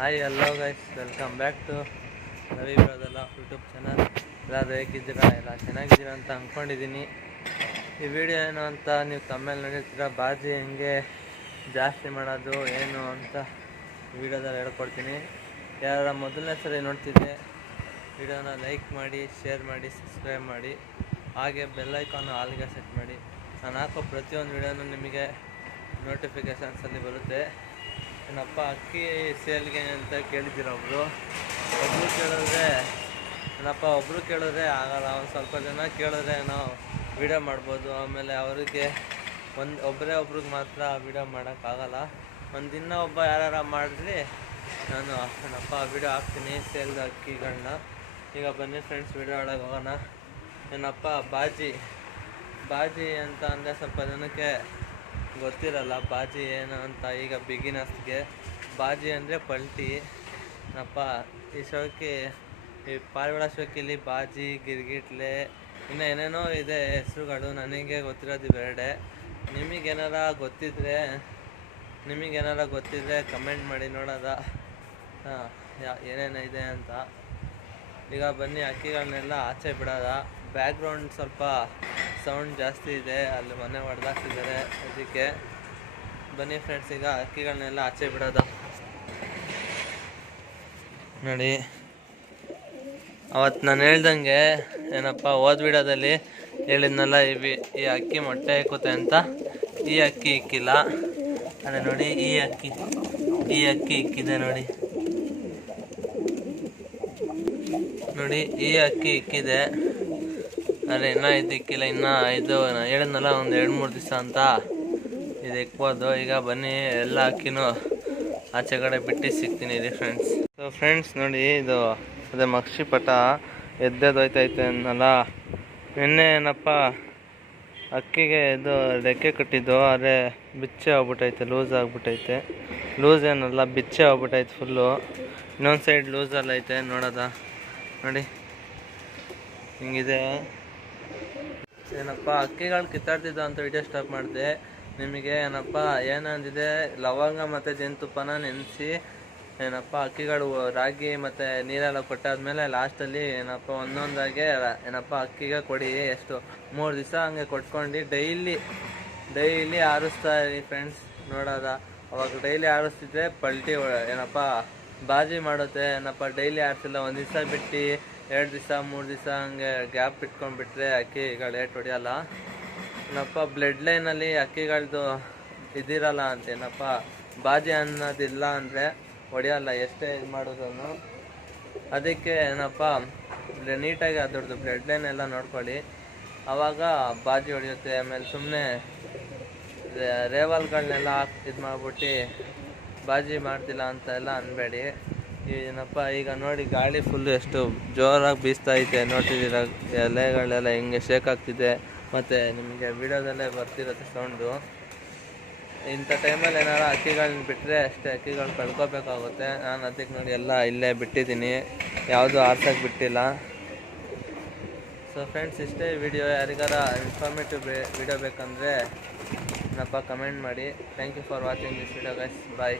Hi hello guys welcome back to Ravi ಬ್ರದಲ್ಲ YouTube channel ಎಲ್ಲಾದರೂ ಹೇಗಿದ್ದೀರಾ ಎಲ್ಲ ಚೆನ್ನಾಗಿದ್ದೀರಾ ಅಂತ ಅಂದ್ಕೊಂಡಿದ್ದೀನಿ ಈ ವಿಡಿಯೋ ಏನು ಅಂತ ನೀವು ತಮ್ಮೇಲೆ ನೋಡಿರ್ತೀರ. ಬಾಜಿ ಹೆಂಗೆ ಜಾಸ್ತಿ ಮಾಡೋದು, ಏನು ಅಂತ ವಿಡಿಯೋದಲ್ಲಿ ಹೇಳ್ಕೊಡ್ತೀನಿ. ಯಾರ ಮೊದಲನೇ ಸರಿ ನೋಡ್ತಿದ್ದೆ ವಿಡಿಯೋನ ಲೈಕ್ ಮಾಡಿ ಶೇರ್ ಮಾಡಿ ಸಬ್ಸ್ಕ್ರೈಬ್ ಮಾಡಿ. ಹಾಗೆ ಬೆಲ್ಲೈಕಾನು ಆಲ್ಗೆ ಸೆಟ್ ಮಾಡಿ. ನಾನು ಹಾಕೋ ಪ್ರತಿಯೊಂದು ವಿಡಿಯೋನು ನಿಮಗೆ ನೋಟಿಫಿಕೇಷನ್ಸಲ್ಲಿ ಬರುತ್ತೆ. ಏನಪ್ಪ, ಅಕ್ಕಿ ಸೇಲ್ಗೆ ಅಂತ ಕೇಳಿದ್ದೀರ ಒಬ್ಬರು ಕೇಳಿದ್ರೆ, ಏನಪ್ಪ ಒಬ್ಬರು ಕೇಳಿದ್ರೆ ಆಗಲ್ಲ, ಒಂದು ಸ್ವಲ್ಪ ಜನ ಕೇಳಿದ್ರೆ ನಾವು ವಿಡಿಯೋ ಮಾಡ್ಬೋದು. ಆಮೇಲೆ ಅವರಿಗೆ ಒಂದು ಒಬ್ಬರೇ ಒಬ್ರಿಗೆ ಮಾತ್ರ ವಿಡಿಯೋ ಮಾಡೋಕ್ಕಾಗಲ್ಲ ಒಂದು ದಿನ ಒಬ್ಬ ಯಾರು ಮಾಡಿರಿ ನಾನು ಏನಪ್ಪ ವಿಡಿಯೋ ಹಾಕ್ತೀನಿ, ಸೇಲ್ದ ಅಕ್ಕಿಗಳನ್ನ ಈಗ ಬನ್ನಿ ಫ್ರೆಂಡ್ಸ್ ವಿಡಿಯೋ ಒಳಗೆ ಹೋಗೋಣ. ಏನಪ್ಪ, ಬಾಜಿ. ಬಾಜಿ ಅಂತ ಅಂದರೆ ಸ್ವಲ್ಪ ಜನಕ್ಕೆ ಗೊತ್ತಿರಲ್ಲ, ಬಾಜಿ ಏನು ಅಂತ ಈಗ ಬಿಗಿನರ್ಸ್ಗೆ ಬಾಜಿ ಅಂದರೆ ಪಲ್ಟಿ. ಅಪ್ಪ, ಈ ಶೋಕಿ, ಈ ಪಾರಿವಾಳ ಶೋಕಿಲಿ ಬಾಜಿ, ಗಿರ್ಗಿಟ್ಲೆ, ಇನ್ನು ಏನೇನೋ ಇದೆ ಹೆಸರುಗಳು ನನಗೆ ಗೊತ್ತಿರೋದು ಇವೆರಡೆ. ನಿಮಗೇನಾರ ಗೊತ್ತಿದ್ರೆ ನಿಮಗೇನಾರ ಗೊತ್ತಿದ್ರೆ ಕಮೆಂಟ್ ಮಾಡಿ ನೋಡೋದ. ಹಾಂ ಏನೇನು ಇದೆ ಅಂತ. ಈಗ ಬನ್ನಿ, ಅಕ್ಕಿಗಳನ್ನೆಲ್ಲ ಆಚೆ ಬಿಡೋದ. ಬ್ಯಾಕ್ಗ್ರೌಂಡ್ ಸ್ವಲ್ಪ ಸೌಂಡ್ ಜಾಸ್ತಿ ಇದೆ, ಅಲ್ಲಿ ಮನೆ ಹೊಡೆದಾಕ್ತಿದ್ದಾರೆ ಅದಕ್ಕೆ ಬನ್ನಿ ಫ್ರೆಂಡ್ಸ್ ಈಗ ಅಕ್ಕಿಗಳನ್ನೆಲ್ಲ ಆಚೆ ಬಿಡೋದು. ನೋಡಿ ಅವತ್ತು ನಾನು ಹೇಳ್ದಂಗೆ ಏನಪ್ಪ ಓದ್ ವಿಡಿಯೋದಲ್ಲಿ ಹೇಳಿದ್ನಲ್ಲ, ಈ ಈ ಅಕ್ಕಿ ಮೊಟ್ಟೆ ಇಕ್ಕುತ್ತೆ ಅಂತ. ಈ ಅಕ್ಕಿ ಇಕ್ಕಿಲ್ಲ. ಅದೇ ನೋಡಿ, ಈ ಅಕ್ಕಿ ಈ ಅಕ್ಕಿ ಇಕ್ಕಿದೆ ನೋಡಿ. ನೋಡಿ, ಈ ಅಕ್ಕಿ ಇಕ್ಕಿದೆ. ಅರೆ, ಇನ್ನೂ ಇದಕ್ಕಿಲ್ಲ ಇನ್ನೂ ಇದು ಹೇಳಿದ್ನಲ್ಲ ಒಂದು ಎರಡು ಮೂರು ದಿವಸ ಅಂತ ಇದು ಇಕ್ಬೋದು ಈಗ ಬನ್ನಿ, ಎಲ್ಲ ಅಕ್ಕಿನೂ ಆಚೆ ಕಡೆ ಬಿಟ್ಟು ಸಿಗ್ತೀನಿ ರೀ ಫ್ರೆಂಡ್ಸ್ ಸೊ ಫ್ರೆಂಡ್ಸ್ ನೋಡಿ, ಇದು, ಅದೇ ಮಕ್ಷಿ ಪಟ ಎದ್ದೋಯ್ತೈತೆ ಅನ್ನಲ್ಲ. ನಿನ್ನೆ ಏನಪ್ಪ, ಅಕ್ಕಿಗೆ ಇದು ರೆಕ್ಕೆ ಕಟ್ಟಿದ್ದು ಅದೇ ಬಿಚ್ಚೆ ಹೋಗ್ಬಿಟ್ಟೈತೆ ಲೂಸ್ ಆಗ್ಬಿಟ್ಟೈತೆ ಲೂಸ್ ಏನಲ್ಲ, ಬಿಚ್ಚೆ ಹೋಗ್ಬಿಟ್ಟೈತೆ ಫುಲ್ಲು ಇನ್ನೊಂದು ಸೈಡ್ ಲೂಸಲ್ಲೈತೆ ನೋಡೋದ? ನೋಡಿ, ಹಿಂಗಿದೆ. ಏನಪ್ಪ ಅಕ್ಕಿಗಳು ಕಿತ್ತಾಡ್ತಿದ್ದು ಅಂತ ವಿಡಿಯೋ ಸ್ಟಾಪ್ ಮಾಡಿದೆ. ನಿಮಗೆ ಏನಪ್ಪ, ಏನಂದಿದೆ? ಲವಂಗ ಮತ್ತು ಜೇನುತುಪ್ಪನ ನೆನೆಸಿ, ಏನಪ್ಪ ಅಕ್ಕಿಗಳು ರಾಗಿ ಮತ್ತು ನೀರೆಲ್ಲ ಕೊಟ್ಟಾದ್ಮೇಲೆ ಲಾಸ್ಟಲ್ಲಿ ಏನಪ್ಪ, ಒಂದೊಂದಾಗೆ ಏನಪ್ಪ ಅಕ್ಕಿಗೆ ಕೊಡಿ, ಎಷ್ಟು? ಮೂರು ದಿವಸ ಹಂಗೆ ಕೊಟ್ಕೊಂಡು ಡೈಲಿ ಡೈಲಿ ಆರಿಸ್ತಾ ಇರಿ ಫ್ರೆಂಡ್ಸ್ ನೋಡೋದ. ಅವಾಗ ಡೈಲಿ ಆರಿಸ್ತಿದ್ರೆ ಪಲ್ಟಿ ಏನಪ್ಪ, ಬಾಜಿ ಮಾಡುತ್ತೆ. ಏನಪ್ಪ ಡೈಲಿ ಆಡ್ತಿಲ್ಲ ಒಂದು ದಿವಸ ಬಿಟ್ಟು ಎರಡು ದಿವಸ, ಮೂರು ದಿವಸ ಹಂಗೆ ಗ್ಯಾಪ್ ಇಟ್ಕೊಂಡ್ಬಿಟ್ರೆ ಅಕ್ಕಿಗಳು ಏಟ್ ಹೊಡೆಯಲ್ಲ. ಏನಪ್ಪ ಬ್ಲಡ್ ಲೈನಲ್ಲಿ ಅಕ್ಕಿಗಳದ್ದು ಇದಿರಲ್ಲ ಅಂತ ಏನಪ್ಪ, ಬಾಜಿ ಅನ್ನೋದಿಲ್ಲ ಅಂದರೆ ಹೊಡೆಯಲ್ಲ, ಎಷ್ಟೇ ಇದು ಮಾಡೋದನ್ನು ಅದಕ್ಕೆ ಏನಪ್ಪ ನೀಟಾಗಿ ಅದ್ರದ್ದು ಬ್ಲಡ್ ಲೈನ್ ಎಲ್ಲ ನೋಡ್ಕೊಳ್ಳಿ. ಆವಾಗ ಬಾಜಿ ಹೊಡೆಯುತ್ತೆ, ಆಮೇಲೆ ಸುಮ್ಮನೆ ರೇವಲ್ಗಳನ್ನೆಲ್ಲ ಹಾಕಿ ಇದು ಮಾಡ್ಬಿಟ್ಟು ಬಾಜಿ ಮಾಡ್ತಿಲ್ಲ ಅಂತ ಎಲ್ಲ ಅನ್ಬೇಡಿ. ಏನಪ್ಪ, ಈಗ ನೋಡಿ ಗಾಳಿ ಫುಲ್ಲು ಎಷ್ಟು ಜೋರಾಗಿ ಬೀಸ್ತಾ ಐತೆ. ನೋಡ್ತಿದ್ದೀರ ಎಲೆಗಳೆಲ್ಲ ಹೆಂಗೆ ಶೇಕ್ ಆಗ್ತಿದೆ. ಮತ್ತು ನಿಮಗೆ ವಿಡಿಯೋದಲ್ಲೇ ಬರ್ತಿರುತ್ತೆ ಸೌಂಡು ಇಂಥ ಟೈಮಲ್ಲಿ ಏನಾರು ಅಕ್ಕಿಗಳನ್ನ ಬಿಟ್ಟರೆ ಅಷ್ಟೇ ಅಕ್ಕಿಗಳು ಕಳ್ಕೊಬೇಕಾಗುತ್ತೆ. ನಾನು ಅದಕ್ಕೆ ನೋಡಿ ಎಲ್ಲ ಇಲ್ಲೇ ಬಿಟ್ಟಿದ್ದೀನಿ. ಯಾವುದೂ ಆರ್ಸಕ್ಕೆ ಬಿಟ್ಟಿಲ್ಲ. ಸೊ ಫ್ರೆಂಡ್ಸ್ ಇಷ್ಟೇ ವಿಡಿಯೋ ಯಾರಿಗಾರ ಇನ್ಫಾರ್ಮೇಟಿವ್ ವಿಡಿಯೋ ಬೇಕಂದರೆ ಏನಪ್ಪ ಕಮೆಂಟ್ ಮಾಡಿ. Thank you for watching this video guys bye